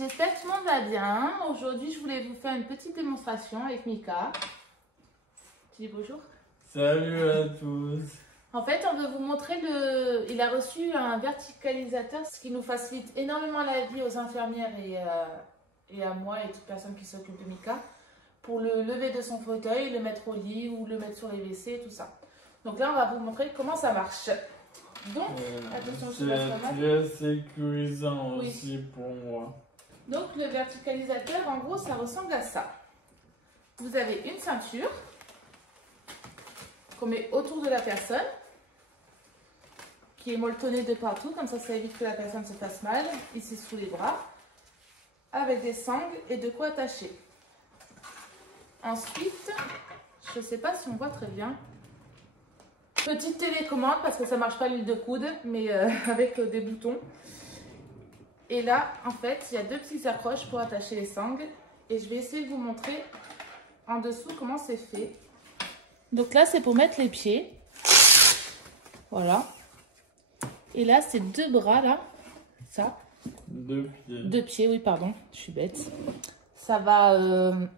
J'espère que tout le monde va bien. Aujourd'hui, je voulais vous faire une petite démonstration avec Mika. Tu dis bonjour. Salut à tous. En fait, on veut vous montrer il a reçu un verticalisateur, ce qui nous facilite énormément la vie aux infirmières et à moi et toute personne qui s'occupe de Mika, pour le lever de son fauteuil, le mettre au lit ou le mettre sur les WC, tout ça. Donc là, on va vous montrer comment ça marche. Donc, attention, je c'est très sécurisant oui. aussi pour moi. Donc, le verticalisateur, en gros, ça ressemble à ça. Vous avez une ceinture qu'on met autour de la personne, qui est molletonnée de partout, comme ça évite que la personne se fasse mal, ici sous les bras, avec des sangles et de quoi attacher. Ensuite, je ne sais pas si on voit très bien, petite télécommande parce que ça ne marche pas l'huile de coude, mais avec des boutons. Et là, en fait, il y a deux petites accroches pour attacher les sangles. Et je vais essayer de vous montrer en dessous comment c'est fait. Donc là, c'est pour mettre les pieds. Voilà. Et là, c'est deux bras, là. Ça. Deux pieds. Deux pieds, oui, pardon. Je suis bête. Ça va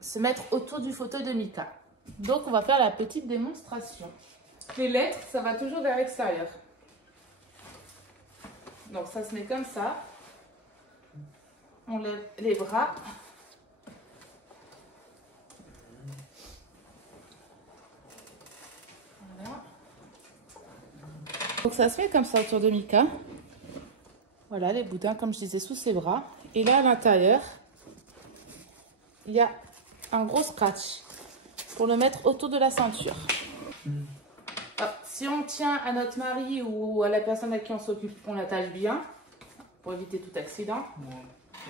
se mettre autour du fauteuil de Mika. Donc, on va faire la petite démonstration. Les lettres, ça va toujours vers l'extérieur. Donc, ça se met comme ça. On lève les bras. Voilà. Donc, ça se met comme ça autour de Mika. Voilà, les boudins, comme je disais, sous ses bras. Et là, à l'intérieur, il y a un gros scratch pour le mettre autour de la ceinture. Alors, si on tient à notre mari ou à la personne à qui on s'occupe, on l'attache bien pour éviter tout accident.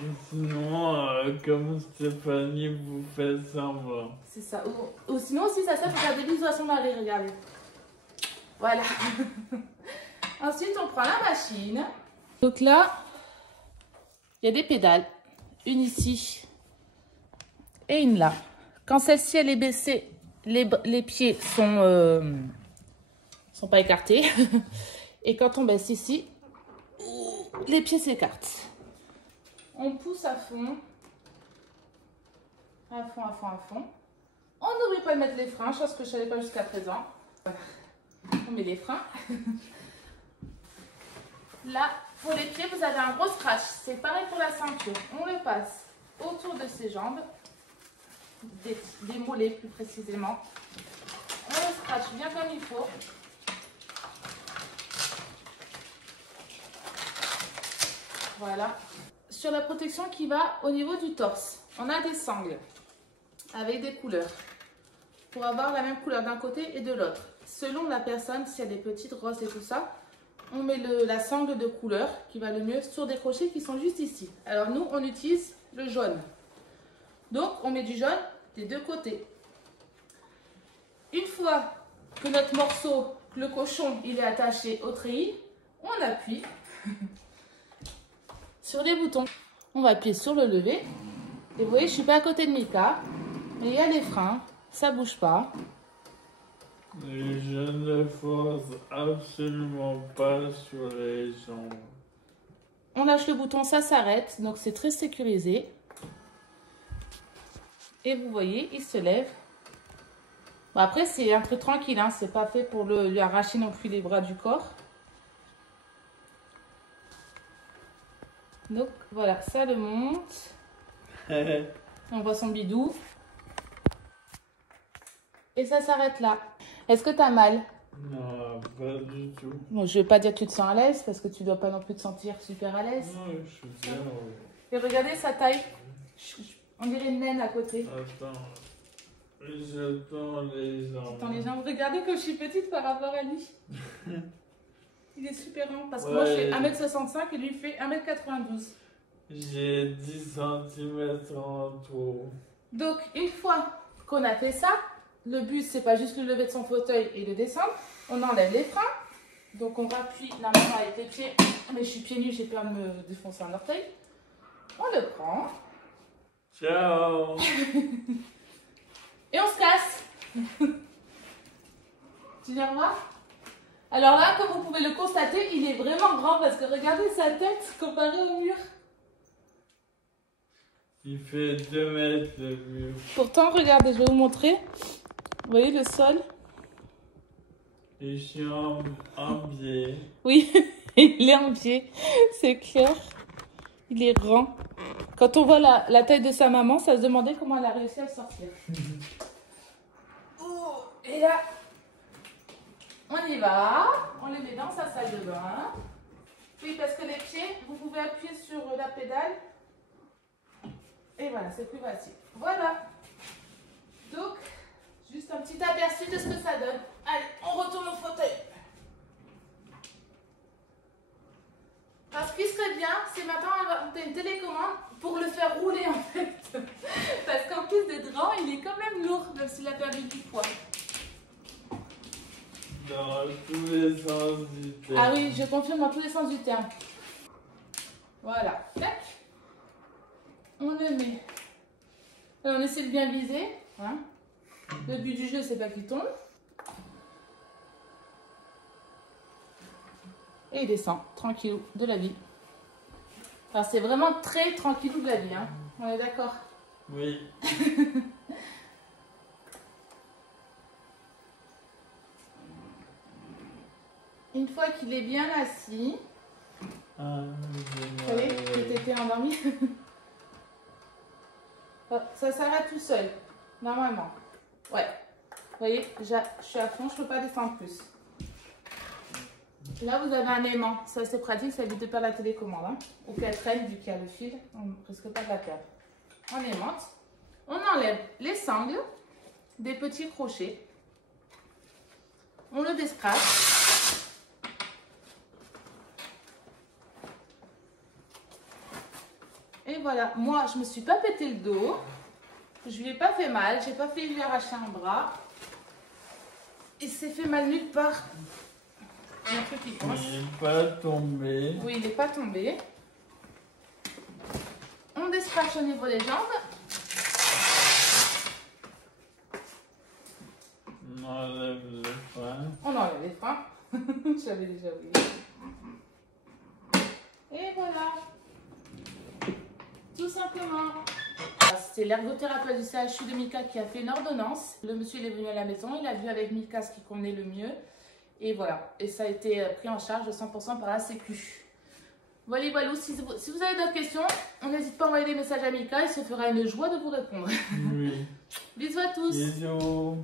Et sinon, comme Stéphanie vous fait semblant. C'est ça. Ou sinon, si ça sert pour faire des bisous à son mari, regardez. Voilà. Ensuite, on prend la machine. Donc là, il y a des pédales. Une ici et une là. Quand celle-ci, elle est baissée, les pieds sont pas écartés. Et quand on baisse ici, les pieds s'écartent. On pousse à fond. À fond, à fond, à fond. On n'oublie pas de mettre les freins, chose que je ne savais pas jusqu'à présent. On met les freins. Là, pour les pieds, vous avez un gros scratch. C'est pareil pour la ceinture. On le passe autour de ses jambes, des mollets plus précisément. On le scratch bien comme il faut. Voilà. Sur la protection qui va au niveau du torse, on a des sangles avec des couleurs pour avoir la même couleur d'un côté et de l'autre. Selon la personne, si elle est petite, grosse et tout ça, on met la sangle de couleur qui va le mieux sur des crochets qui sont juste ici. Alors nous, on utilise le jaune. Donc, on met du jaune des deux côtés. Une fois que notre morceau, le cochon, il est attaché au treillis, on appuie sur les boutons. On va appuyer sur le lever. Et vous voyez, je ne suis pas à côté de Mika, mais il y a les freins, ça ne bouge pas. Et je ne force absolument pas sur les jambes. On lâche le bouton, ça s'arrête, donc c'est très sécurisé. Et vous voyez, il se lève. Bon, après, c'est un peu tranquille, hein, c'est pas fait pour lui arracher non plus les bras du corps. Donc voilà, ça le monte. On voit son bidou. Et ça s'arrête là. Est-ce que tu as mal? Non, pas du tout. Bon, je ne vais pas dire que tu te sens à l'aise parce que tu ne dois pas non plus te sentir super à l'aise. Non, je suis bien. Et regardez sa taille. On dirait une naine à côté. Attends. Je tends les jambes. Attends, les jambes. Regardez comme je suis petite par rapport à lui. Il est super grand parce que moi je fais 1m65 et lui il fait 1m92. J'ai 10 cm en tout. Donc une fois qu'on a fait ça, le but c'est pas juste le lever de son fauteuil et le descendre. On enlève les freins. Donc on rappuie normalement avec les pieds. Mais je suis pieds nus, j'ai peur de me défoncer un orteil. On le prend. Ciao. Et on se casse. Tu viens voir? Alors là, comme vous pouvez le constater, il est vraiment grand parce que regardez sa tête comparée au mur. Il fait 2 mètres le mur. Pourtant, regardez, je vais vous montrer. Vous voyez le sol? Et je suis en biais. Oui, il est en pied, c'est clair. Il est grand. Quand on voit la taille de sa maman, ça se demandait comment elle a réussi à le sortir. Oh, et là, on y va. On les met dans sa salle de bain. Oui, parce que les pieds, vous pouvez appuyer sur la pédale. Et voilà, c'est plus facile. Voilà. Donc, juste un petit aperçu de ce que ça donne. Allez, on retourne au fauteuil. Alors, ce qui serait bien, c'est maintenant on a une télécommande pour le faire rouler en fait. Parce qu'en plus d'être grand, il est quand même lourd, même s'il a perdu du poids. Dans tous les sens du terme. Ah oui, je confirme dans tous les sens du terme. Voilà. Tac. On le met. Alors, on essaie de bien viser. Hein. Le but du jeu, c'est pas qu'il tombe. Et il descend, tranquillou, de la vie. Alors, c'est vraiment très tranquillou de la vie, hein. On est d'accord? Oui. Une fois qu'il est bien assis, Ah, vous savez, il était endormi. Ça s'arrête tout seul, normalement. Ouais. Vous voyez, je suis à fond, je ne peux pas descendre plus. Là, vous avez un aimant. Ça, c'est pratique, ça évite de perdre la télécommande. Hein. Ou qu'elle traîne, vu qu'il y a le fil, on ne risque pas de la perdre. On aimante. On enlève les sangles, des petits crochets. On le descrache. Et voilà. Moi, je ne me suis pas pété le dos. Je lui ai pas fait mal. Je n'ai pas fait lui arracher un bras. Il s'est fait mal nulle part. Il y a un truc qui coince. Il n'est pas tombé. Oui, il n'est pas tombé. On descrache au niveau des jambes. On enlève le frein. On enlève les freins. J'avais déjà oublié. Et voilà. Tout simplement. C'est l'ergothérapeute du CHU de Mika qui a fait une ordonnance. Le monsieur il est venu à la maison. Il a vu avec Mika ce qui convenait le mieux. Et voilà, et ça a été pris en charge de 100% par la Sécu. Voilà, voilà. Si vous avez d'autres questions, on n'hésite pas à envoyer des messages à Mika, il se fera une joie de vous répondre. Oui. Bisous à tous. Bisous.